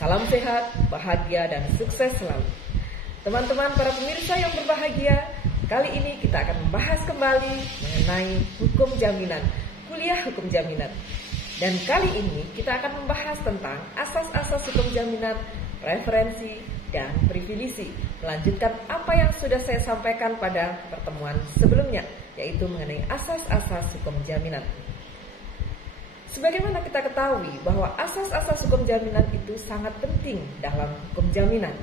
Salam sehat, bahagia, dan sukses selalu. Teman-teman para pemirsa yang berbahagia, kali ini kita akan membahas kembali mengenai hukum jaminan, kuliah hukum jaminan. Dan kali ini kita akan membahas tentang asas-asas hukum jaminan, preferensi, dan privilege. Melanjutkan apa yang sudah saya sampaikan pada pertemuan sebelumnya, yaitu mengenai asas-asas hukum jaminan. Sebagaimana kita ketahui bahwa asas-asas hukum jaminan itu sangat penting dalam hukum jaminan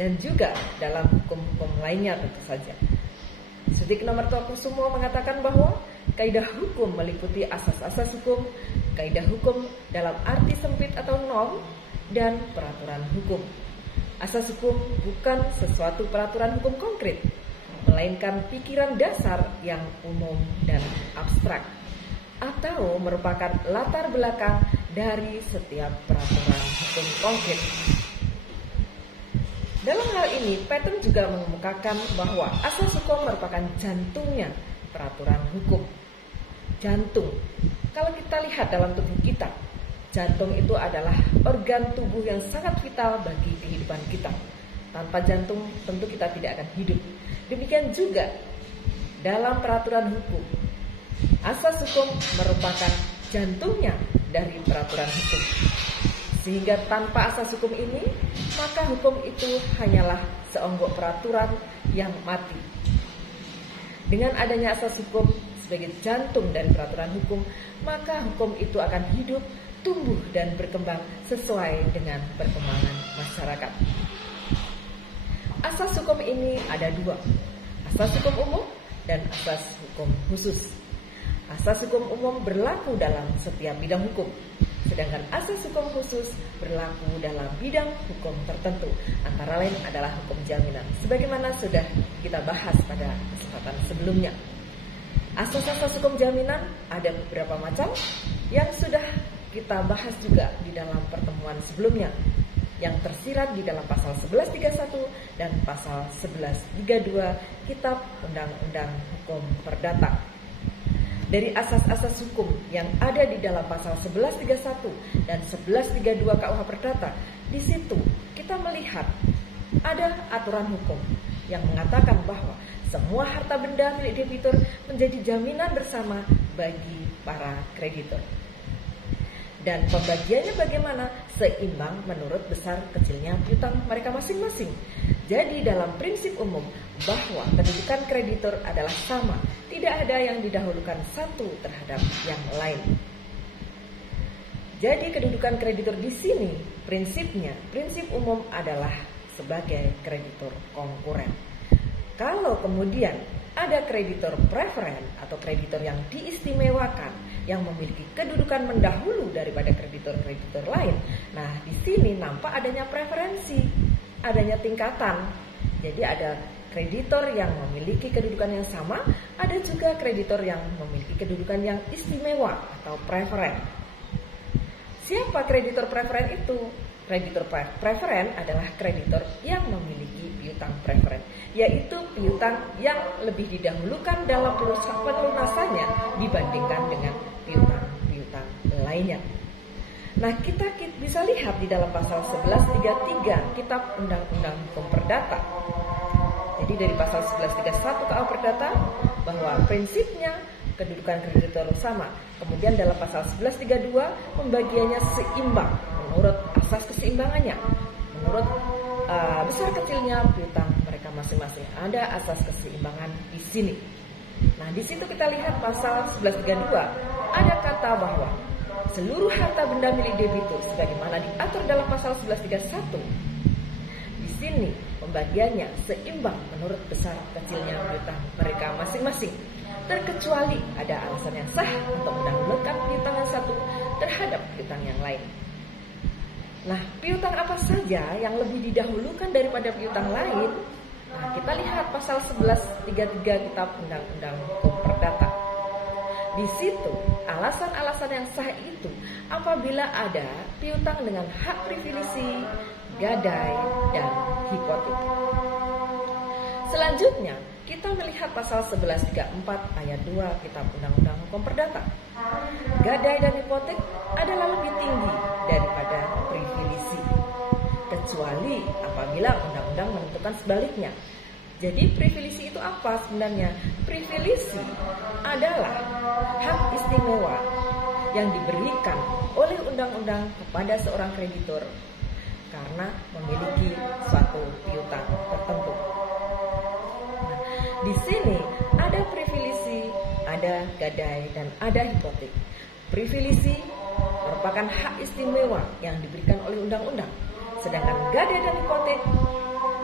dan juga dalam hukum-hukum lainnya tentu saja. Sudik Nomor Kusumo mengatakan bahwa kaidah hukum meliputi asas-asas hukum, kaidah hukum dalam arti sempit atau norm, dan peraturan hukum. Asas hukum bukan sesuatu peraturan hukum konkret, melainkan pikiran dasar yang umum dan abstrak, atau merupakan latar belakang dari setiap peraturan hukum konkret. Dalam hal ini, Paton juga mengemukakan bahwa asas hukum merupakan jantungnya peraturan hukum. Jantung, kalau kita lihat dalam tubuh kita, jantung itu adalah organ tubuh yang sangat vital bagi kehidupan kita. Tanpa jantung tentu kita tidak akan hidup. Demikian juga dalam peraturan hukum, asas hukum merupakan jantungnya dari peraturan hukum. Sehingga tanpa asas hukum ini, maka hukum itu hanyalah seonggok peraturan yang mati. Dengan adanya asas hukum sebagai jantung dari peraturan hukum, maka hukum itu akan hidup, tumbuh, dan berkembang sesuai dengan perkembangan masyarakat. Asas hukum ini ada dua, asas hukum umum dan asas hukum khusus. Asas hukum umum berlaku dalam setiap bidang hukum, sedangkan asas hukum khusus berlaku dalam bidang hukum tertentu, antara lain adalah hukum jaminan, sebagaimana sudah kita bahas pada kesempatan sebelumnya. Asas-asas hukum jaminan ada beberapa macam yang sudah kita bahas juga di dalam pertemuan sebelumnya, yang tersirat di dalam pasal 1131 dan pasal 1132 Kitab Undang-Undang Hukum Perdata. Dari asas-asas hukum yang ada di dalam pasal 1131 dan 1132 KUH Perdata, di situ kita melihat ada aturan hukum yang mengatakan bahwa semua harta benda milik debitur menjadi jaminan bersama bagi para kreditur. Dan pembagiannya bagaimana? Seimbang menurut besar kecilnya piutang mereka masing-masing. Jadi dalam prinsip umum bahwa kedudukan kreditur adalah sama, tidak ada yang didahulukan satu terhadap yang lain. Jadi kedudukan kreditur di sini prinsipnya, prinsip umum adalah sebagai kreditur konkuren. Kalau kemudian ada kreditur preferen atau kreditur yang diistimewakan, yang memiliki kedudukan mendahulu daripada kreditur-kreditur lain, nah di sini nampak adanya preferensi, adanya tingkatan. Jadi ada kreditor yang memiliki kedudukan yang sama, ada juga kreditor yang memiliki kedudukan yang istimewa atau preferen. Siapa kreditor preferen itu? Kreditor preferen adalah kreditor yang memiliki piutang preferen, yaitu piutang yang lebih didahulukan dalam pelunasannya dibandingkan dengan piutang-piutang lainnya. Nah, kita bisa lihat di dalam pasal 1133 Kitab Undang-Undang Hukum Perdata. Jadi dari pasal 1131 KUH Perdata bahwa prinsipnya kedudukan kreditor sama. Kemudian dalam pasal 1132 pembagiannya seimbang menurut asas keseimbangannya, menurut besar kecilnya piutang mereka masing-masing. Ada asas keseimbangan di sini. Nah, di situ kita lihat pasal 1132 ada kata bahwa seluruh harta benda milik debitur sebagaimana diatur dalam pasal 1131. Di sini pembagiannya seimbang menurut besar kecilnya piutang mereka masing-masing, terkecuali ada alasan yang sah untuk mendahulukan piutang yang satu terhadap piutang yang lain. Nah, piutang apa saja yang lebih didahulukan daripada piutang lain? Nah, kita lihat pasal 1133 Kitab Undang-Undang Hukum Perdata. Di situ alasan-alasan yang sah itu apabila ada piutang dengan hak privilege, gadai, dan hipotek. Selanjutnya, kita melihat pasal 1134 ayat 2 Kitab Undang-Undang Hukum Perdata. Gadai dan hipotek adalah lebih tinggi daripada privilege. apabila undang-undang menentukan sebaliknya. Jadi privilege itu apa sebenarnya? Privilege adalah hak istimewa yang diberikan oleh undang-undang kepada seorang kreditor karena memiliki suatu piutang tertentu. Nah, di sini ada privilege, ada gadai, dan ada hipotek. Privilege merupakan hak istimewa yang diberikan oleh undang-undang, sedangkan gadai dan hipotek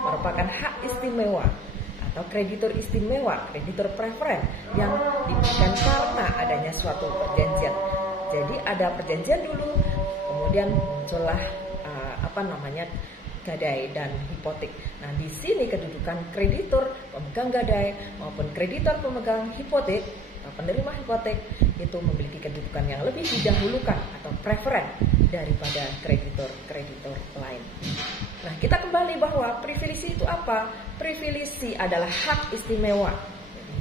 merupakan hak istimewa atau kreditor istimewa, kreditor preferen yang diberikan karena adanya suatu perjanjian. Jadi ada perjanjian dulu, kemudian muncullah gadai dan hipotek. Nah, di sini kedudukan kreditor pemegang gadai maupun kreditor pemegang hipotek, penerima hipotek itu memiliki kedudukan yang lebih didahulukan atau preferen daripada kreditor-kreditor lain. Nah, kita kembali bahwa privilege itu apa? Privilege adalah hak istimewa.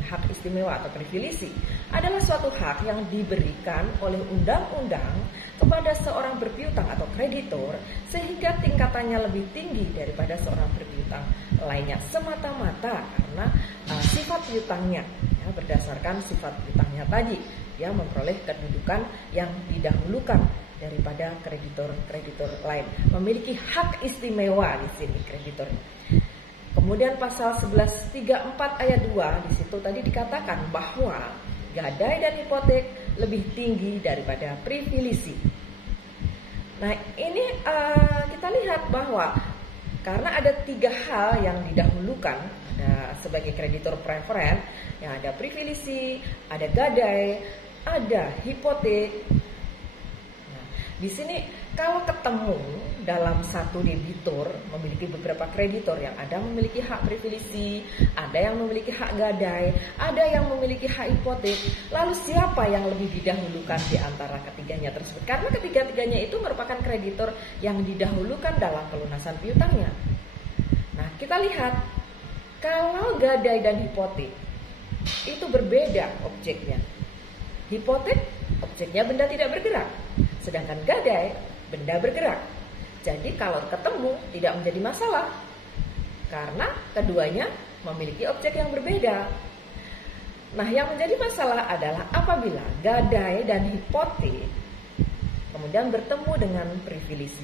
Hak istimewa atau privilege adalah suatu hak yang diberikan oleh undang-undang kepada seorang berpiutang atau kreditor sehingga tingkatannya lebih tinggi daripada seorang berpiutang lainnya semata-mata karena sifat piutangnya, ya, berdasarkan sifat piutangnya tadi dia memperoleh kedudukan yang didahulukan daripada kreditor-kreditor lain, memiliki hak istimewa di sini kreditor. Kemudian pasal 1134 ayat 2 di situ tadi dikatakan bahwa gadai dan hipotek lebih tinggi daripada privilege. Nah, ini kita lihat bahwa karena ada 3 hal yang didahulukan, ada sebagai kreditor preferen, yang ada privilege, ada gadai, ada hipotek. Nah, di sini kalau ketemu dalam satu debitur memiliki beberapa kreditor, yang ada memiliki hak privilege, ada yang memiliki hak gadai, ada yang memiliki hak hipotek, lalu siapa yang lebih didahulukan di antara ketiganya tersebut? Karena ketiga-tiganya itu merupakan kreditor yang didahulukan dalam pelunasan piutangnya. Nah, kita lihat kalau gadai dan hipotek itu berbeda objeknya. Hipotek objeknya benda tidak bergerak, sedangkan gadai benda bergerak. Jadi kalau ketemu tidak menjadi masalah karena keduanya memiliki objek yang berbeda. Nah, yang menjadi masalah adalah apabila gadai dan hipotek kemudian bertemu dengan privilege.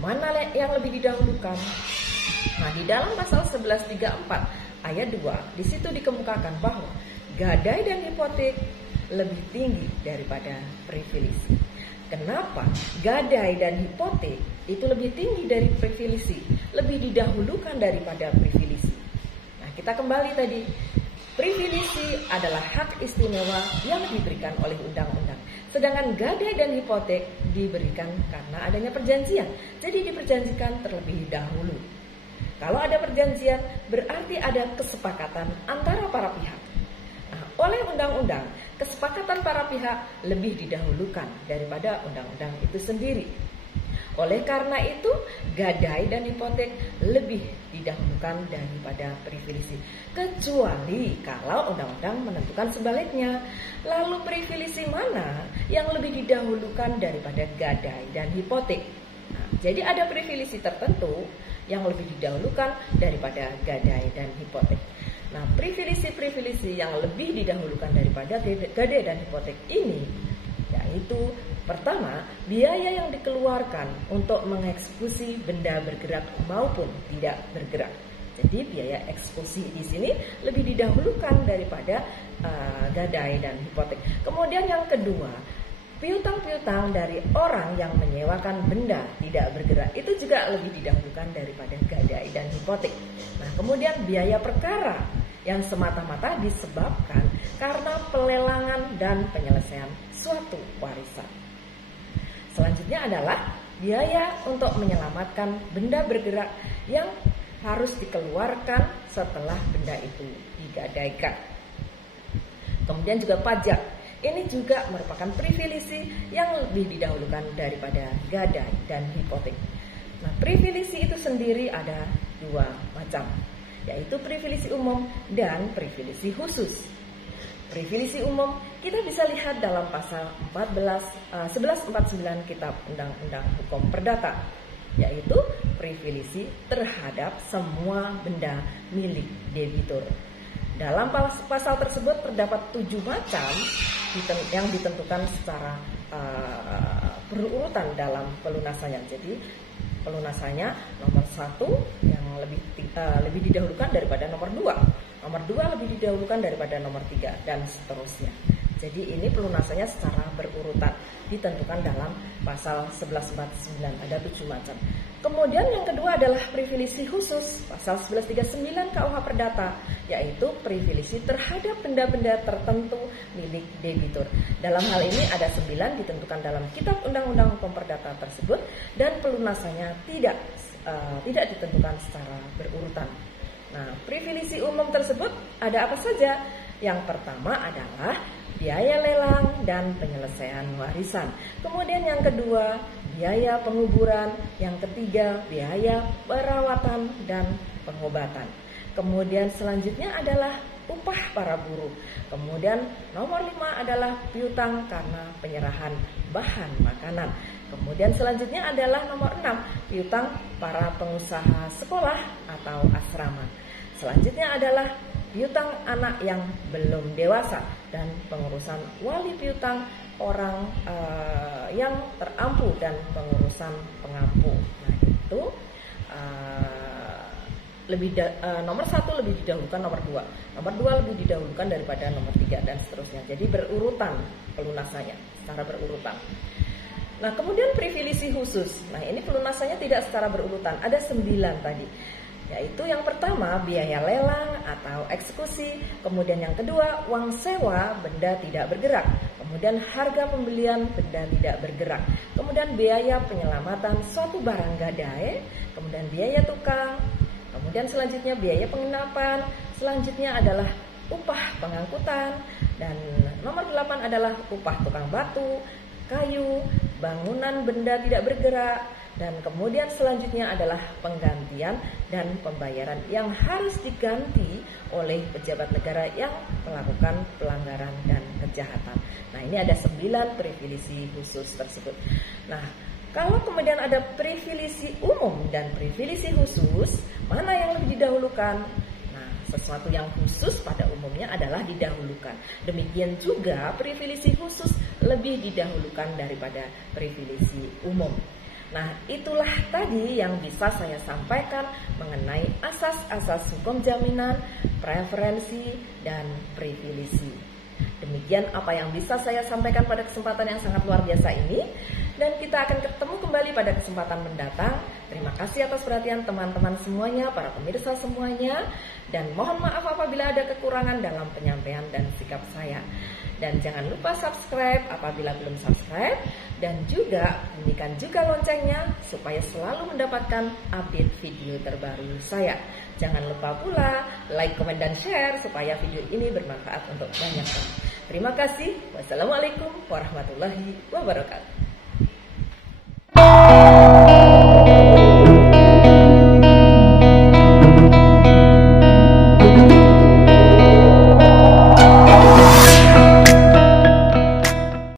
Mana yang lebih didahulukan? Nah, di dalam pasal 1134 ayat 2 di situ dikemukakan bahwa gadai dan hipotek lebih tinggi daripada privilege. Kenapa? Gadai dan hipotek itu lebih tinggi dari privilege, lebih didahulukan daripada privilege. Nah, kita kembali tadi, privilege adalah hak istimewa yang diberikan oleh undang-undang, sedangkan gadai dan hipotek diberikan karena adanya perjanjian. Jadi diperjanjikan terlebih dahulu. Kalau ada perjanjian berarti ada kesepakatan antara para pihak. Oleh undang-undang, kesepakatan para pihak lebih didahulukan daripada undang-undang itu sendiri. Oleh karena itu, gadai dan hipotek lebih didahulukan daripada privilege. Kecuali kalau undang-undang menentukan sebaliknya. Lalu privilege mana yang lebih didahulukan daripada gadai dan hipotek? Nah, jadi ada privilege tertentu yang lebih didahulukan daripada gadai dan hipotek. Nah, privilege yang lebih didahulukan daripada gadai dan hipotek ini, yaitu pertama, biaya yang dikeluarkan untuk mengeksekusi benda bergerak maupun tidak bergerak. Jadi biaya eksekusi di sini lebih didahulukan daripada gadai dan hipotek. Kemudian yang kedua, piutang-piutang dari orang yang menyewakan benda tidak bergerak itu juga lebih didahulukan daripada gadai dan hipotek. Nah, kemudian biaya perkara yang semata-mata disebabkan karena pelelangan dan penyelesaian suatu warisan. Selanjutnya adalah biaya untuk menyelamatkan benda bergerak yang harus dikeluarkan setelah benda itu digadaikan. Kemudian juga pajak. Ini juga merupakan privilege yang lebih didahulukan daripada gadai dan hipotek. Nah, privilege itu sendiri ada 2 macam, yaitu privilege umum dan privilege khusus. Privilege umum kita bisa lihat dalam pasal 1149 Kitab Undang-Undang Hukum Perdata, yaitu privilege terhadap semua benda milik debitur. Dalam pasal tersebut terdapat 7 macam yang ditentukan secara berurutan dalam pelunasannya. Jadi pelunasannya nomor 1 yang lebih didahulukan daripada nomor 2, nomor 2 lebih didahulukan daripada nomor 3, dan seterusnya. Jadi ini pelunasannya secara berurutan ditentukan dalam pasal 1149, ada 7 macam. Kemudian yang kedua adalah privilege khusus, pasal 1139 KUH Perdata, yaitu privilege terhadap benda-benda tertentu milik debitur. Dalam hal ini ada 9 ditentukan dalam Kitab Undang-Undang Hukum Perdata tersebut, dan pelunasannya tidak ditentukan secara berurutan. Nah, privilege umum tersebut ada apa saja? Yang pertama adalah biaya lelang dan penyelesaian warisan. Kemudian yang kedua, biaya penguburan. Yang ketiga, biaya perawatan dan pengobatan. Kemudian selanjutnya adalah upah para buruh. Kemudian nomor 5 adalah piutang karena penyerahan bahan makanan. Kemudian selanjutnya adalah nomor 6, piutang para pengusaha sekolah atau asrama. Selanjutnya adalah piutang anak yang belum dewasa dan pengurusan wali piutang orang yang terampu dan pengurusan pengampu. Nah itu nomor 1 lebih didahulukan nomor 2, nomor 2 lebih didahulukan daripada nomor 3, dan seterusnya. Jadi berurutan pelunasannya secara berurutan. Nah kemudian privilege khusus. Nah ini pelunasannya tidak secara berurutan, ada 9 tadi. Yaitu yang pertama biaya lelang atau eksekusi, kemudian yang kedua uang sewa benda tidak bergerak, kemudian harga pembelian benda tidak bergerak, kemudian biaya penyelamatan suatu barang gadai, kemudian biaya tukang, kemudian selanjutnya biaya penginapan, selanjutnya adalah upah pengangkutan, dan nomor 8 adalah upah tukang batu, kayu, bangunan benda tidak bergerak, dan kemudian selanjutnya adalah penggantian dan pembayaran yang harus diganti oleh pejabat negara yang melakukan pelanggaran dan kejahatan. Nah ini ada 9 privilege khusus tersebut. Nah kalau kemudian ada privilege umum dan privilege khusus, mana yang lebih didahulukan? Nah sesuatu yang khusus pada umumnya adalah didahulukan. Demikian juga privilege khusus lebih didahulukan daripada privilege umum. Nah itulah tadi yang bisa saya sampaikan mengenai asas-asas hukum jaminan, preferensi, dan privilege. Demikian apa yang bisa saya sampaikan pada kesempatan yang sangat luar biasa ini, dan kita akan ketemu kembali pada kesempatan mendatang. Terima kasih atas perhatian teman-teman semuanya, para pemirsa semuanya, dan mohon maaf apabila ada kekurangan dalam penyampaian dan sikap saya. Dan jangan lupa subscribe apabila belum subscribe, dan juga bunyikan juga loncengnya supaya selalu mendapatkan update video terbaru saya. Jangan lupa pula like, komen, dan share supaya video ini bermanfaat untuk banyak orang. Terima kasih. Wassalamualaikum warahmatullahi wabarakatuh.